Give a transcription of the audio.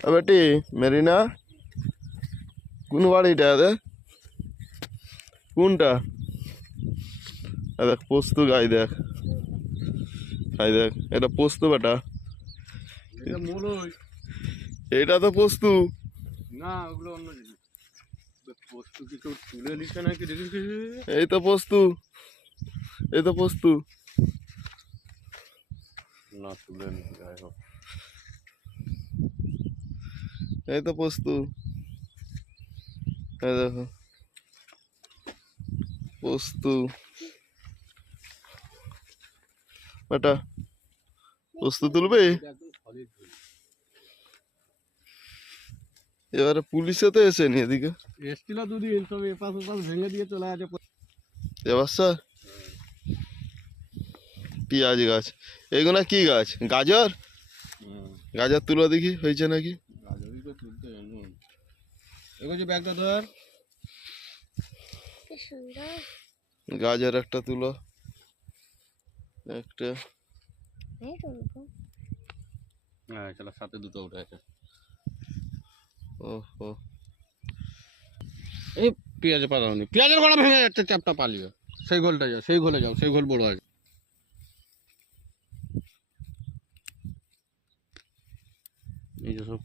বেটি মেরিনা কোন বাড়িটা কোনটা দেখ পোস্ত গাই দেখ এটা পোস্ত বেটা এটা তো পোস্ত না ওগুলো অন্য জিনিস পোস্ত কি কেউ তুলে নিচ্ছে নাকি দেখিস এই তো পোস্ত না তুলে নিচ্ছে যাই হোক এই তো পোস্ত এই দেখো পোস্ত বেটা পোস্ত তুলবে এবারে পুলিশে তো এসেনি এদিকে এসছিল দুদিন তবে এপাশ ওপাশ ভেঙে দিয়ে চলে আছে এবার স্যার পেঁয়াজ গাছ এগুলো কি গাছ গাজর গাজর তুলো দেখি হয়েছে নাকি গাজরই তো তুলতে জানুন এগোছে ব্যাগটা ধর গাজর একটা তুলো একটা হ্যাঁ চলো সাথে দুটো উঠে আছে ওহো এই পেঁয়াজে পাতাওনি পেঁয়াজের গোড়া ভেঙে যাচ্ছে চাপটা পালিয়ে সেই গোলটা যাও সেই গোলে যাও সেই গোল বড় আছে এই যে সব